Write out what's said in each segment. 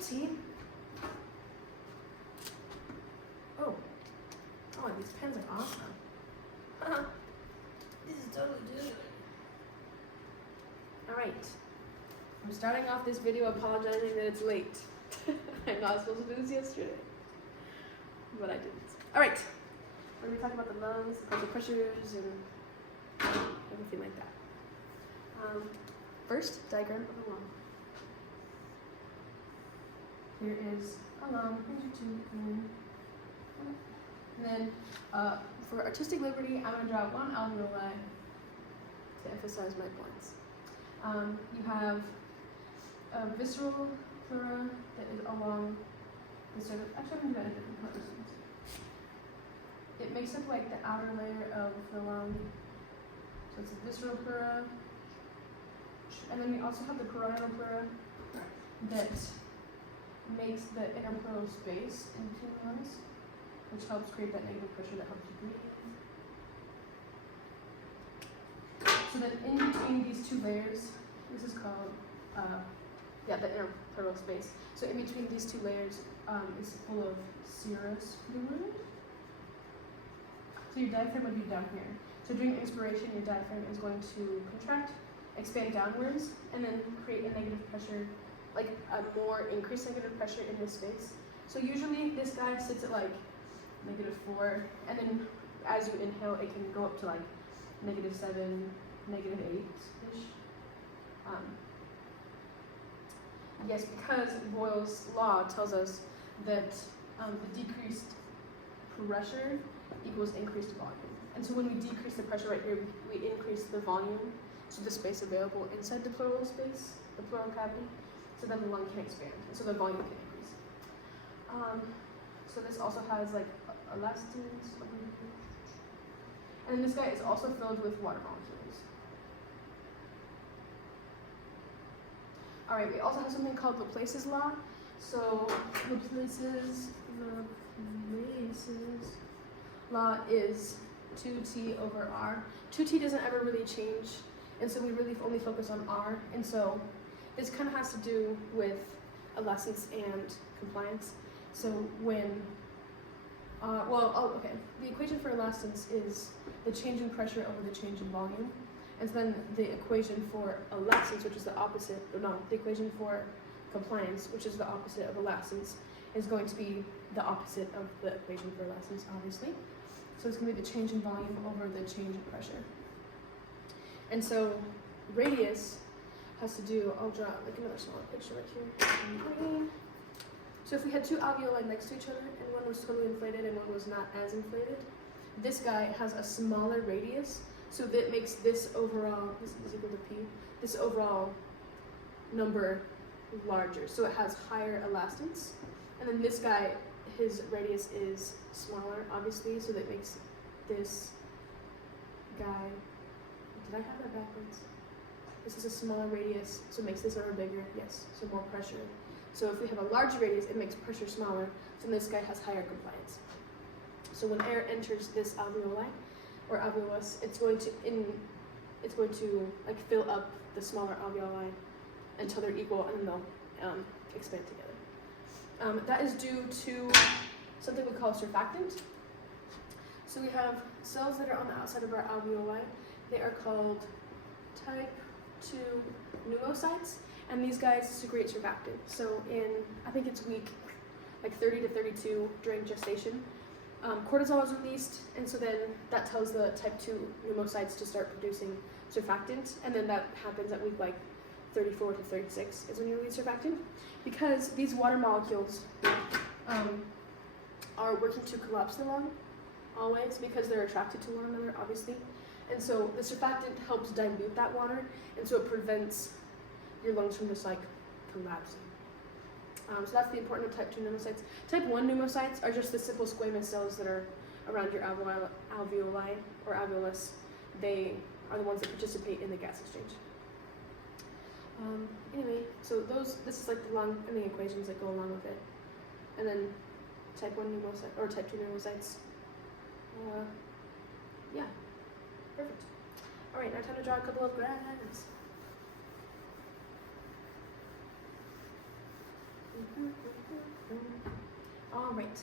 See? Oh, these pens are awesome. This is totally good. All right. I'm starting off this video apologizing that it's late. I'm not supposed to do this yesterday, but I didn't. All right. We're going to be talking about the lungs, the pressure pressures, and everything like that. First, diagram of a lung. Here is a lung. Here's your tube. And then for artistic liberty, I'm going to draw one alveoli to emphasize my points. You have a visceral pleura that is along the sort of, actually I'm going to do that in different colors. It makes up like the outer layer of the lung. So it's a visceral pleura. And then we also have the coronal pleura that makes the interpleural space in between the lungs, which helps create that negative pressure that helps you breathe. So then in between these two layers, this is called, the interpleural space. So in between these two layers is full of serous fluid. So your diaphragm would be down here. So during inspiration, your diaphragm is going to contract, expand downwards, and then create a negative pressure, like a more increased negative pressure in this space. So usually this guy sits at like -4, and then as you inhale, it can go up to like -7, -8-ish. Yes, because Boyle's law tells us that the decreased pressure equals increased volume. And so when we decrease the pressure right here, we increase the volume, so the space available inside the pleural space, the pleural cavity, so then the lung can expand, and so the volume can increase. So this also has like elastins, and this guy is also filled with water molecules. All right, we also have something called Laplace's law. So Laplace's law is 2t over r. 2t doesn't ever really change, and so we really only focus on r. And so this kind of has to do with elastance and compliance. So when, the equation for elastance is the change in pressure over the change in volume. And then the equation for elastance, which is the opposite, the equation for compliance, which is the opposite of elastance, is going to be the opposite of the equation for elastance, obviously. So it's going to be the change in volume over the change in pressure. And so radius has to do, I'll draw like another smaller picture right here. So if we had two alveoli next to each other, and one was totally inflated and one was not as inflated, this guy has a smaller radius, so that makes this overall, this is equal to P, this overall number larger. So it has higher elastance. And then this guy, his radius is smaller, obviously, so that makes this guy, did I have that backwards? This is a smaller radius, so it makes this number bigger, yes, so more pressure. So if we have a larger radius, it makes pressure smaller, so this guy has higher compliance. So when air enters this alveoli, or alveolus, it's going to like fill up the smaller alveoli until they're equal, and then they'll expand together. That is due to something we call surfactant. So we have cells that are on the outside of our alveoli. They are called type 2 pneumocytes, and these guys secrete surfactant. So in, I think it's week like 30 to 32 during gestation, cortisol is released, and so then that tells the type 2 pneumocytes to start producing surfactant, and then that happens at week like 34 to 36 is when you release surfactant, because these water molecules are working to collapse the lung always, because they're attracted to one another, obviously. And so the surfactant helps dilute that water, and so it prevents your lungs from just like collapsing. So that's the importance of type 2 pneumocytes. Type 1 pneumocytes are just the simple squamous cells that are around your alveoli or alveolus. They are the ones that participate in the gas exchange. Anyway, so this is like the lung and the equations that go along with it. And then type 1 pneumocyte or type 2 pneumocytes. Yeah, perfect. All right, now time to draw a couple of graphs. All right.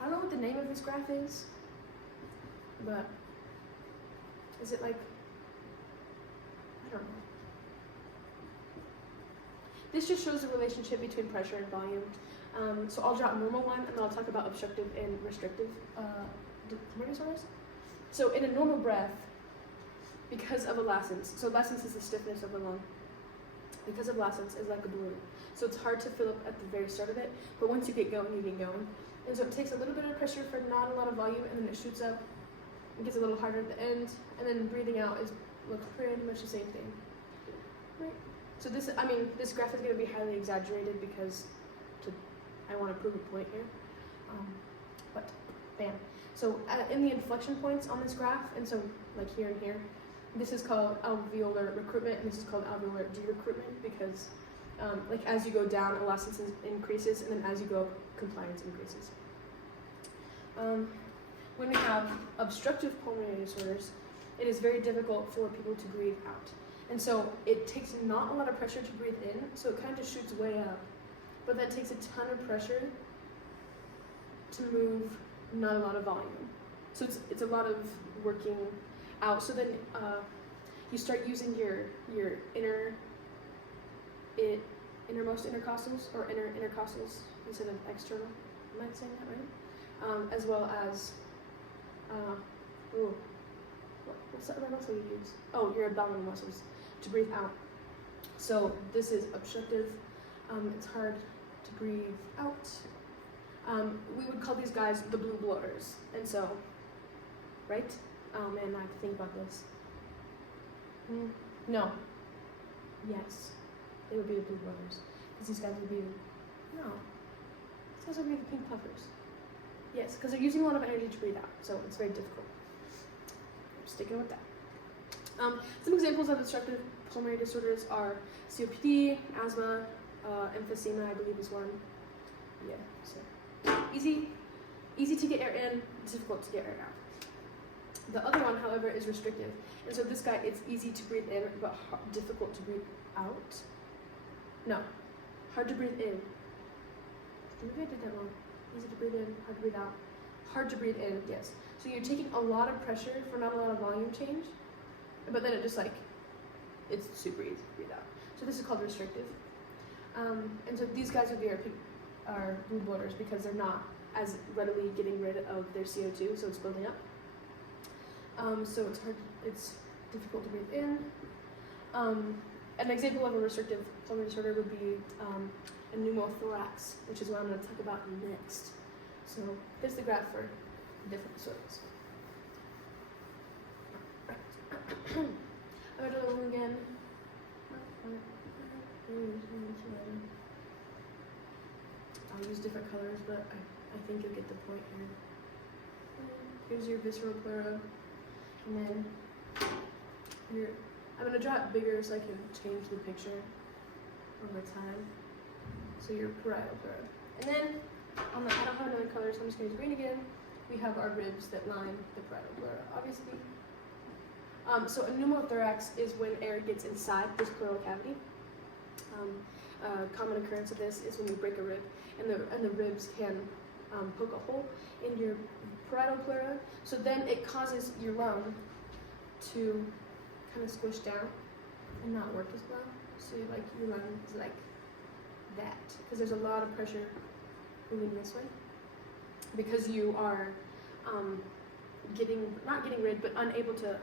I don't know what the name of this graph is, but is it like, I don't know. This just shows the relationship between pressure and volume. So I'll draw a normal one, and then I'll talk about obstructive and restrictive pulmonary disorders. So in a normal breath, because of elasticity, so elasticity is the stiffness of the lung. Because of elasticity, it's like a balloon. So it's hard to fill up at the very start of it, but once you get going, you get going. And so it takes a little bit of pressure for not a lot of volume, and then it shoots up. It gets a little harder at the end, and then breathing out looks pretty much the same thing. Right. So this graph is going to be highly exaggerated because I want to prove a point here. But bam. So in the inflection points on this graph, and so like here and here, this is called alveolar recruitment, and this is called alveolar de-recruitment because like as you go down, elasticity increases, and then as you go up, compliance increases. When we have obstructive pulmonary disorders, it is very difficult for people to breathe out. And so it takes not a lot of pressure to breathe in, so it kind of just shoots way up. But that takes a ton of pressure to move not a lot of volume. So it's a lot of working out. So then you start using your innermost intercostals, or intercostals instead of external. Am I saying that right? As well as what's the other muscle you use? Oh, your abdominal muscles to breathe out. So this is obstructive. It's hard to breathe out. We would call these guys the blue bloaters. And so, right? Oh man, I have to think about this. No. Yes. They would be the blue bloaters. Because these guys would be no. These guys would be the pink puffers. Yes, because they're using a lot of energy to breathe out. So it's very difficult. I'm sticking with that. Some examples of obstructive pulmonary disorders are COPD, asthma, emphysema, I believe is one. Yeah, so easy to get air in, difficult to get air out. The other one, however, is restrictive. And so this guy, it's easy to breathe in, but difficult to breathe out. No, hard to breathe in. Maybe I did that wrong. Easy to breathe in, hard to breathe out. Hard to breathe in, yes. So you're taking a lot of pressure for not a lot of volume change, but then it just it's super easy to breathe out. So this is called restrictive. And so these guys would be our blue bloaters because they're not as readily getting rid of their CO2, so it's building up. So it's difficult to breathe in. An example of a restrictive pulmonary disorder would be a pneumothorax, which is what I'm going to talk about next. So here's the graph for different disorders. I'm going to do the one again. I'll use different colors, but I think you'll get the point here. Here's your visceral pleura, and then I'm going to draw it bigger so I can change the picture over time. So your parietal pleura. And then, I don't have another color, so I'm just going to use green again. We have our ribs that line the parietal pleura, obviously. So a pneumothorax is when air gets inside this pleural cavity. A common occurrence of this is when you break a rib, and the ribs can poke a hole in your parietal pleura. So then it causes your lung to kind of squish down and not work as well. So your lung is like that because there's a lot of pressure moving this way because you are not getting rid, but unable to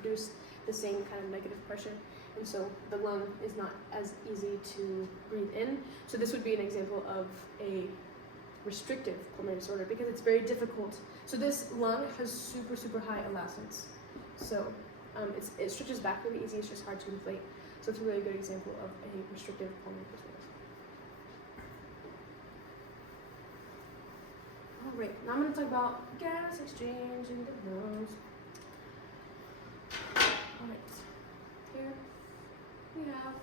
produce the same kind of negative pressure. And so the lung is not as easy to breathe in. So this would be an example of a restrictive pulmonary disorder because it's very difficult. So this lung has super, super high elastance. So it stretches back really easy, it's just hard to inflate. So it's a really good example of a restrictive pulmonary disorder. All right, now I'm going to talk about gas exchange in the lungs. All right, here we have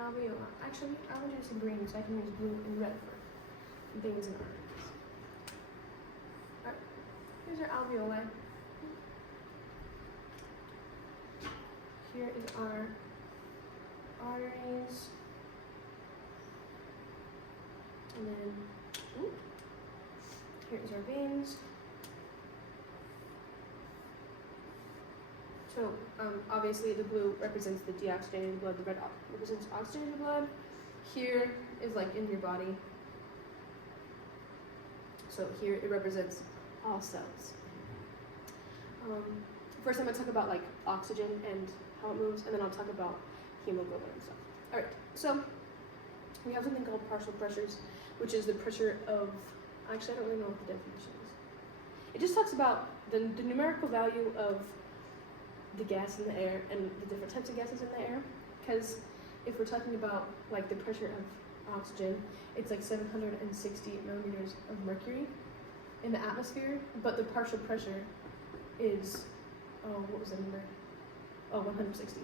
alveoli. Actually, I want to use some green so I can use blue and red for things in arteries. All right, here's our alveoli. Here is our arteries. And then, here's our veins. So, obviously the blue represents the deoxygenated blood, the red represents oxygenated blood. Here is like in your body. So here it represents all cells. First I'm gonna talk about like oxygen and how it moves, and then I'll talk about hemoglobin and stuff. All right, so we have something called partial pressures, which is the pressure of, actually I don't really know what the definition is. It just talks about the numerical value of the gas in the air and the different types of gases in the air. Because if we're talking about like the pressure of oxygen, it's like 760 millimeters of mercury in the atmosphere, but the partial pressure is, what was the number? 160.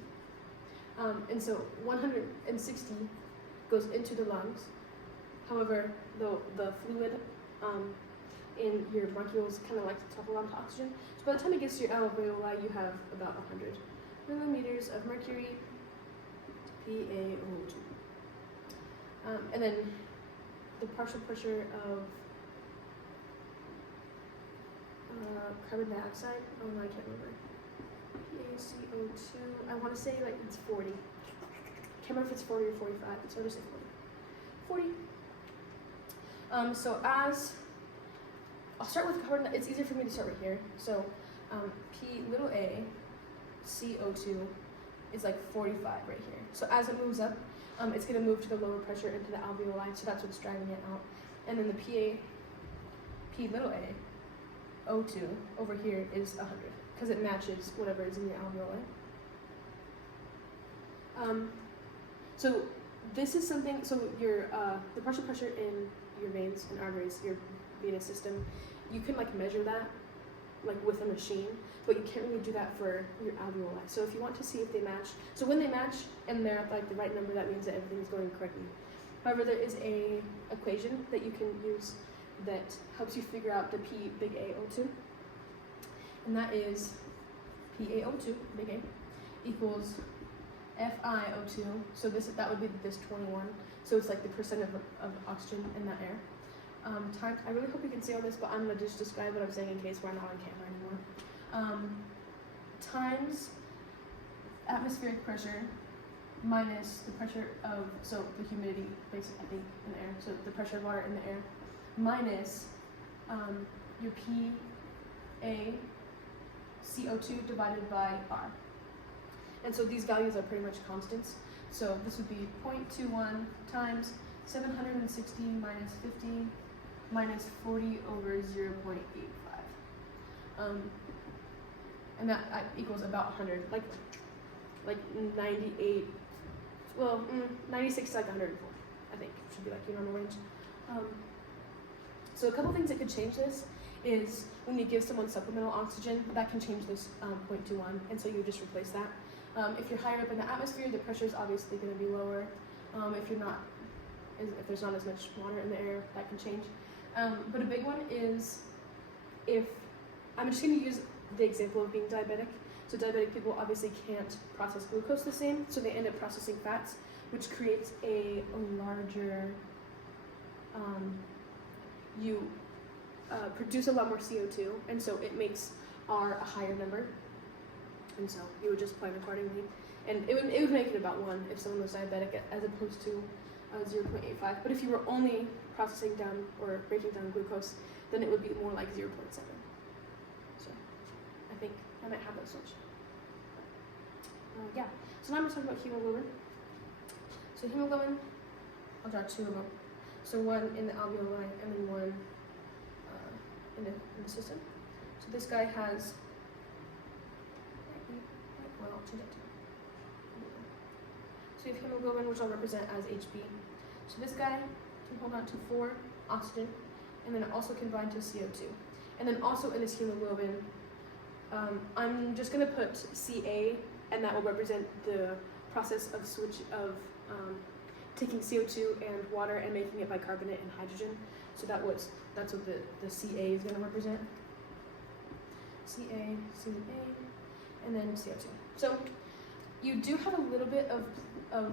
And so 160 goes into the lungs. However, the fluid in your bronchioles kind of like to tuck along to oxygen. So by the time it gets to your alveoli, you have about 100 millimeters of mercury, PaO2. And then the partial pressure of carbon dioxide, oh no, I can't remember. PaCO2, I want to say like it's 40. Can't remember if it's 40 or 45, so I'll just say 40. 40. So as, I'll start with carbon, it's easier for me to start right here. So P little a, CO2 is like 45 right here. So as it moves up, it's going to move to the lower pressure into the alveoli, so that's what's driving it out. And then the P little a, O2 over here is 100, because it matches whatever is in your alveoli. So this is something, so your the partial pressure in your veins and arteries, your venous system, you can like measure that like with a machine, but you can't really do that for your alveoli. So if you want to see if they match, so when they match and they're at like the right number, that means that everything's going correctly. However, there is a equation that you can use that helps you figure out the P big A O2, and that is PaO2 big A equals FiO2. So that would be this 21. So it's like the percent of oxygen in that air. Times, I really hope you can see all this, but I'm gonna just describe what I'm saying in case we're not on camera anymore. Times atmospheric pressure minus the pressure of, so the humidity, basically, I think, in the air, so the pressure of water in the air, minus your PaCO2 divided by R. And so these values are pretty much constants. So this would be 0.21 times 760 minus 50 minus 40 over 0.85. And that equals about 100, like 98, well, 96 to like 104, I think, should be like your normal range. So a couple things that could change this is when you give someone supplemental oxygen, that can change this 0.21, and so you just replace that. If you're higher up in the atmosphere, the pressure is obviously going to be lower. If there's not as much water in the air, that can change. But a big one is if, I'm just going to use the example of being diabetic. So diabetic people obviously can't process glucose the same, so they end up processing fats, which creates a larger, you produce a lot more CO2, and so it makes R a higher number. And so you would just plan accordingly, and it would make it about 1 if someone was diabetic as opposed to 0.85. But if you were only processing down or breaking down glucose, then it would be more like 0.7. So I think I might have that switch. Yeah. So now I'm going to talk about hemoglobin. So hemoglobin, I'll draw 2 of them. So one in the alveoli and then one in the system. So this guy has. Well, I'll change it to. So you have hemoglobin, which I'll represent as HB. So this guy can hold on to 4 oxygen, and then it also can bind to CO2. And then also in his hemoglobin, I'm just going to put Ca, and that will represent the process of taking CO2 and water and making it bicarbonate and hydrogen. So that's what the Ca is going to represent. Ca, and then CO2. So you do have a little bit of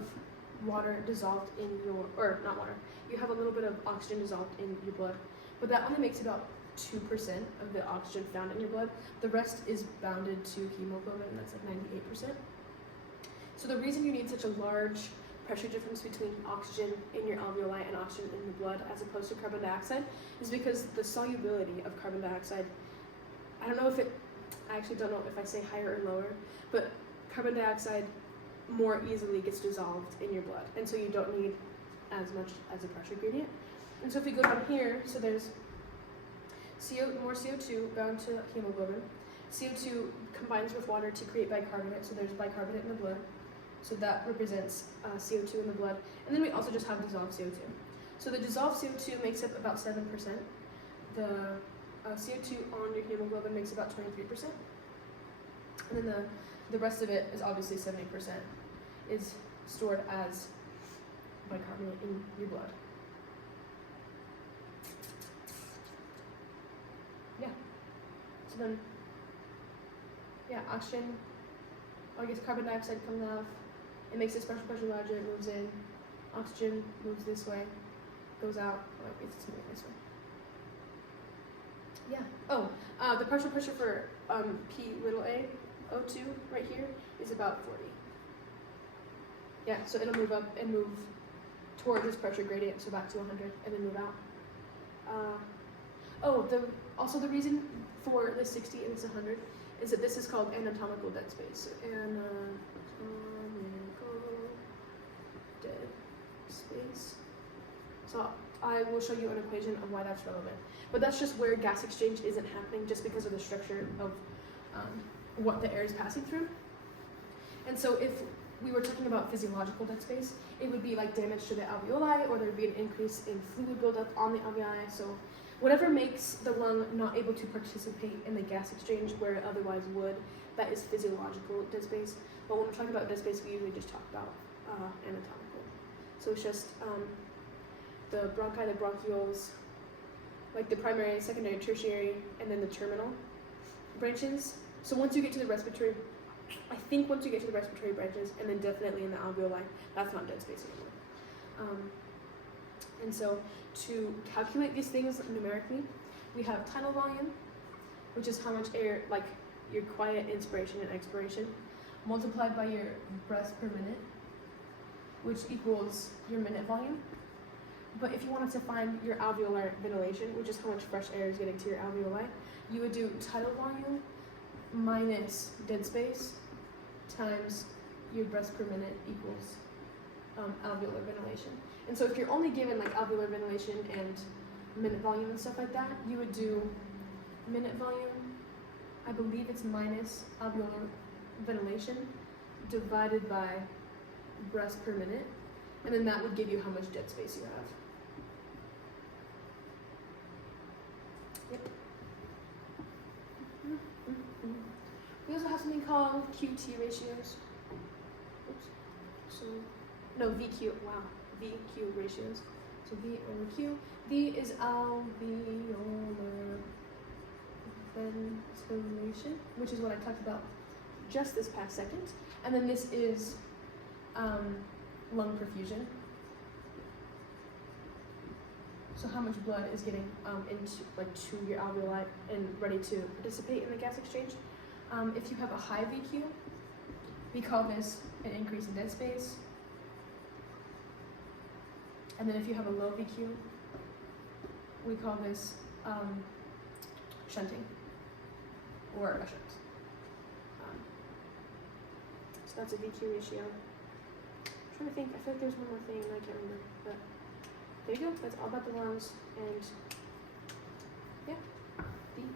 water dissolved in your, or not water, you have a little bit of oxygen dissolved in your blood, but that only makes about 2% of the oxygen found in your blood. The rest is bounded to hemoglobin, and that's like 98%. So the reason you need such a large pressure difference between oxygen in your alveoli and oxygen in the blood as opposed to carbon dioxide is because the solubility of carbon dioxide, I actually don't know if I say higher or lower, but carbon dioxide more easily gets dissolved in your blood, and so you don't need as much as a pressure gradient. And so if we go down here, so there's more CO2 bound to hemoglobin. CO2 combines with water to create bicarbonate, so there's bicarbonate in the blood. So that represents CO2 in the blood. And then we also just have dissolved CO2. So the dissolved CO2 makes up about 7%. The CO2 on your hemoglobin makes about 23%. And then the rest of it is obviously 70% is stored as bicarbonate in your blood. Yeah. So then, yeah, oxygen, I guess carbon dioxide comes off. It makes its pressure larger, it moves in. Oxygen moves this way, goes out. Oh, it's moving this way. Yeah. Oh, the partial pressure for P(a)O2 right here is about 40. Yeah, so it'll move up and move toward this pressure gradient, so back to 100, and then move out. Also the reason for this 60 and this 100 is that this is called anatomical dead space. So anatomical dead space. So I will show you an equation of why that's relevant. But that's just where gas exchange isn't happening just because of the structure of what the air is passing through. And so if we were talking about physiological dead space, it would be like damage to the alveoli, or there would be an increase in fluid buildup on the alveoli. So whatever makes the lung not able to participate in the gas exchange where it otherwise would, that is physiological dead space. But when we're talking about dead space, we usually just talk about anatomical. So it's just the bronchi, the bronchioles, like the primary, secondary, tertiary, and then the terminal branches. So once you get to the respiratory, I think once you get to the respiratory branches, and then definitely in the alveoli, that's not dead space anymore. And so to calculate these things numerically, we have tidal volume, which is how much air, like your quiet inspiration and expiration, multiplied by your breaths per minute, which equals your minute volume. But if you wanted to find your alveolar ventilation, which is how much fresh air is getting to your alveoli, you would do tidal volume minus dead space times your breaths per minute equals alveolar ventilation. And so if you're only given like alveolar ventilation and minute volume and stuff like that, you would do minute volume, I believe it's minus alveolar ventilation divided by breaths per minute, and then that would give you how much dead space you have. Yep. We also have something called QT ratios. Oops. So, no, VQ, wow, VQ ratios. So V over Q. V is alveolar ventilation, which is what I talked about just this past second. And then this is lung perfusion. So how much blood is getting to your alveoli and ready to participate in the gas exchange. If you have a high VQ, we call this an increase in dead space. And then if you have a low VQ, we call this shunting or a shunt. So that's a VQ ratio. I'm trying to think, I feel like there's one more thing and I can't remember, but there you go, that's all about the lungs, and yeah, the end.